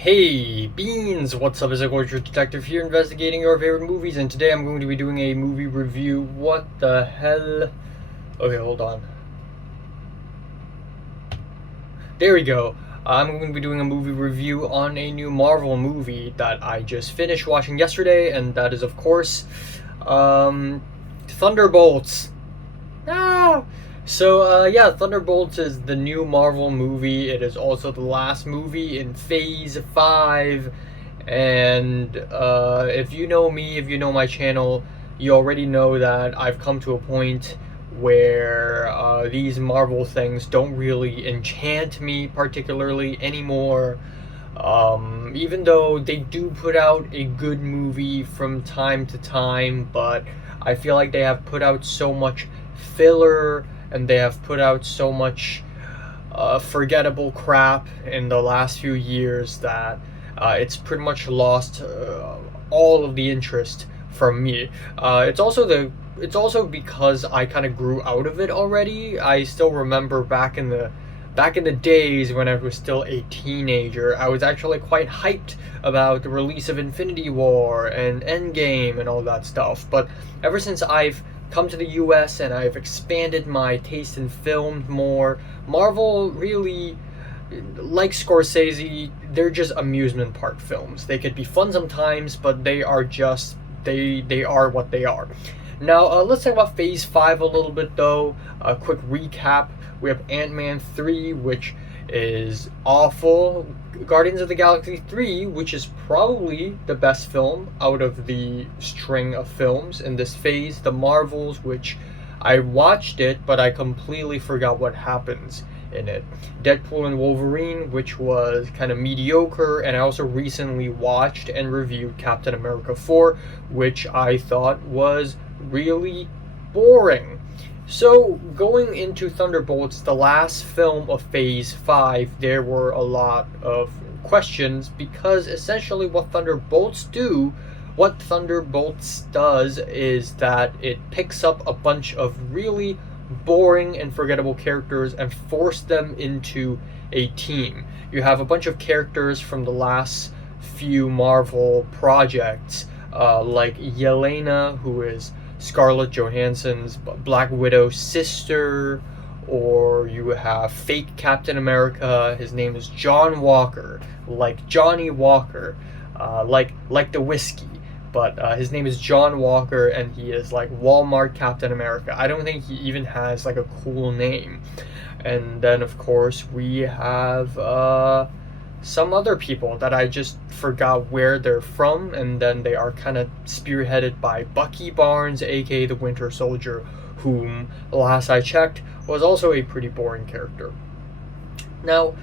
Hey, Beans! What's up? It's a Gorgeous Detective here investigating your favorite movies, and today I'm going to be doing a movie review. What the hell? Okay, hold on. There we go. I'm going to be doing a movie review on a new Marvel movie that I just finished watching yesterday, and that is, of course, Thunderbolts. Ah! So, Thunderbolts is the new Marvel movie. It is also the last movie in Phase 5. And if you know me, if you know my channel, you already know that I've come to a point where these Marvel things don't really enchant me particularly anymore. Even though they do put out a good movie from time to time, but I feel like they have put out so much filler and they have put out so much forgettable crap in the last few years that it's pretty much lost all of the interest from me. It's also because I kind of grew out of it already. I still remember back in the days when I was still a teenager, I was actually quite hyped about the release of Infinity War and Endgame and all that stuff. But ever since I've come to the US and I've expanded my taste in film more, Marvel really, like Scorsese, they're just amusement park films. They could be fun sometimes, but they are what they are. Now, let's talk about Phase 5 a little bit, though. A quick recap. We have Ant-Man 3, which is awful. Guardians of the Galaxy 3, which is probably the best film out of the string of films in this phase. The Marvels, which I watched it, but I completely forgot what happens in it. Deadpool and Wolverine, which was kind of mediocre, and I also recently watched and reviewed Captain America 4, which I thought was really boring. So, going into Thunderbolts, the last film of Phase 5, there were a lot of questions because essentially what Thunderbolts does is that it picks up a bunch of really boring and forgettable characters and force them into a team. You have a bunch of characters from the last few Marvel projects, like Yelena, who is Scarlett Johansson's Black Widow's sister, or you have fake Captain America. His name is John Walker, like Johnny Walker, like the whiskey. But his name is John Walker, and he is like Walmart Captain America. I don't think he even has like a cool name. And then, of course, we have some other people that I just forgot where they're from, and then they are kind of spearheaded by Bucky Barnes, aka the Winter Soldier, whom, last I checked, was also a pretty boring character. Now,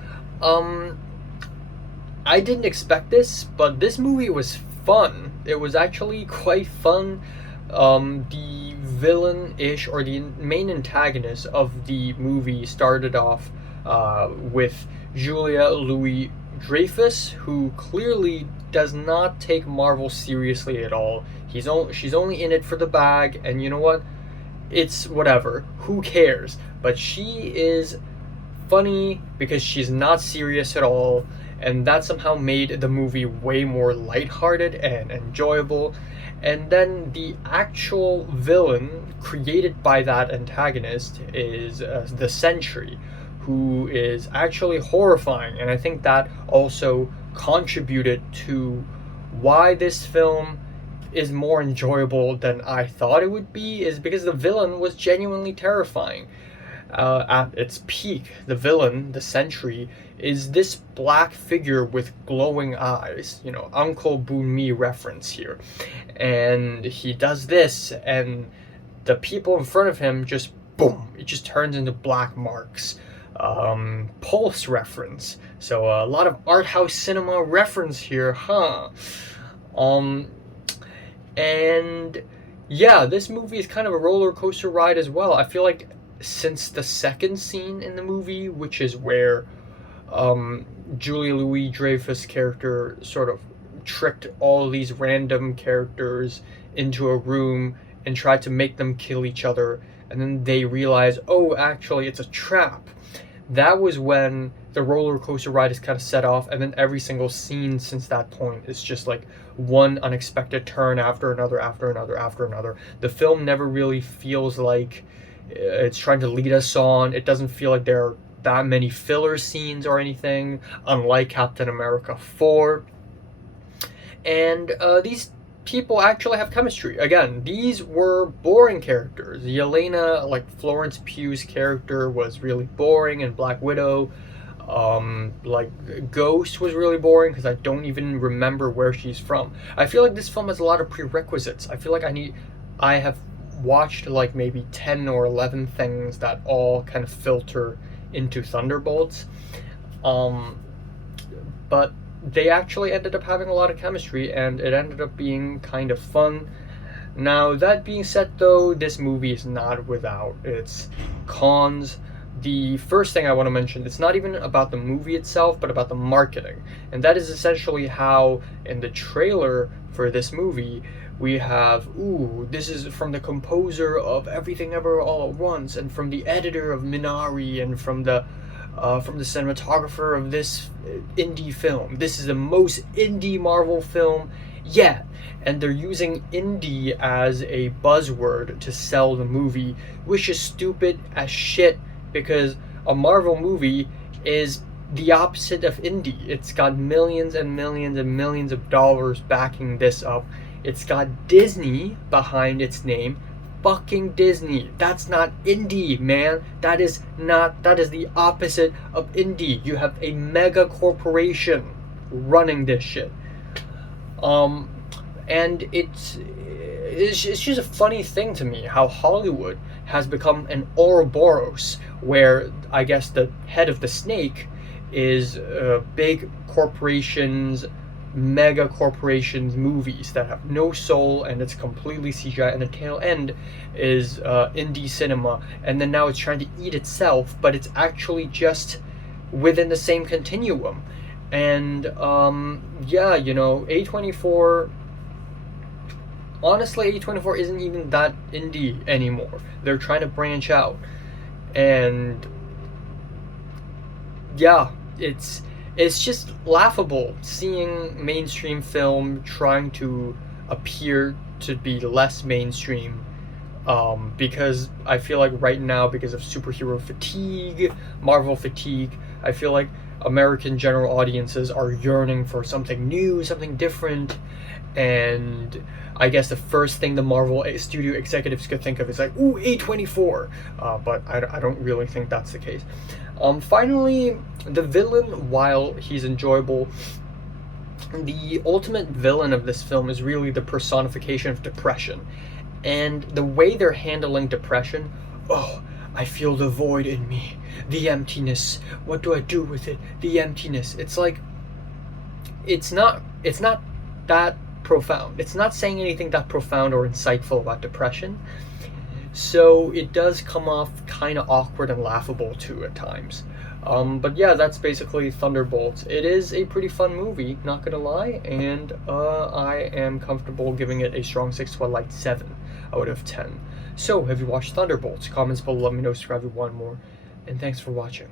I didn't expect this, but this movie was fun. It was actually quite fun. The villain-ish, or the main antagonist of the movie, started off with Julia Louis-Dreyfus, who clearly does not take Marvel seriously at all. She's only in it for the bag, and you know what? It's whatever. Who cares? But she is funny because she's not serious at all, and that somehow made the movie way more lighthearted and enjoyable. And then the actual villain created by that antagonist is the Sentry, who is actually horrifying, and I think that also contributed to why this film is more enjoyable than I thought it would be, is because the villain was genuinely terrifying. At its peak, the villain, the Sentry, is this black figure with glowing eyes. You know, Uncle Boonmee reference here. And he does this, and the people in front of him just, boom, it just turns into black marks. Pulse reference. So a lot of art house cinema reference here, huh? And yeah, this movie is kind of a roller coaster ride as well. I feel like since the second scene in the movie, which is where Julia Louis-Dreyfus' character sort of tricked all these random characters into a room and tried to make them kill each other, and then they realize, oh, actually, it's a trap. That was when the roller coaster ride is kind of set off, and then every single scene since that point is just like one unexpected turn after another, after another, after another. The film never really feels like it's trying to lead us on. It doesn't feel like there are that many filler scenes or anything, unlike Captain America 4. And these people actually have chemistry. Again, these were boring characters. Yelena, like Florence Pugh's character, was really boring in Black Widow. Like Ghost was really boring because I don't even remember where she's from. I feel like this film has a lot of prerequisites. I feel like I have watched like maybe 10 or 11 things that all kind of filter into Thunderbolts. But they actually ended up having a lot of chemistry, and it ended up being kind of fun. Now, that being said, though, this movie is not without its cons. The first thing I want to mention, it's not even about the movie itself, but about the marketing. And that is essentially how, in the trailer for this movie, we have, ooh, this is from the composer of Everything Ever All at Once, and from the editor of Minari, and from the cinematographer of this indie film. This is the most indie Marvel film yet. And they're using indie as a buzzword to sell the movie, which is stupid as shit, because a Marvel movie is the opposite of indie. It's got millions and millions and millions of dollars backing this up. It's got Disney behind its name. Fucking Disney. That's not indie, man. That is the opposite of indie. You have a mega corporation running this shit. And it's just a funny thing to me how Hollywood has become an Ouroboros, where I guess the head of the snake is big corporations, mega corporations movies that have no soul, and it's completely CGI, and the tail end is indie cinema, and then now it's trying to eat itself, but it's actually just within the same continuum. And yeah, you know, A24, honestly, A24 isn't even that indie anymore. They're trying to branch out, and yeah, it's just laughable seeing mainstream film trying to appear to be less mainstream, because I feel like right now, because of superhero fatigue, Marvel fatigue, I feel like American general audiences are yearning for something new, something different, and I guess the first thing the Marvel studio executives could think of is like, ooh, A24, but I don't really think that's the case. Finally, the villain, while he's enjoyable, the ultimate villain of this film is really the personification of depression. And the way they're handling depression, oh, I feel the void in me, the emptiness. What do I do with it? The emptiness. It's like, it's not that profound. It's not saying anything that profound or insightful about depression. So it does come off kind of awkward and laughable too at times. But yeah, that's basically Thunderbolts. It is a pretty fun movie, not gonna lie, and I am comfortable giving it a strong 6 to a light 7 out of 10. So, have you watched Thunderbolts? Comments below, let me know, subscribe if you want more, and thanks for watching.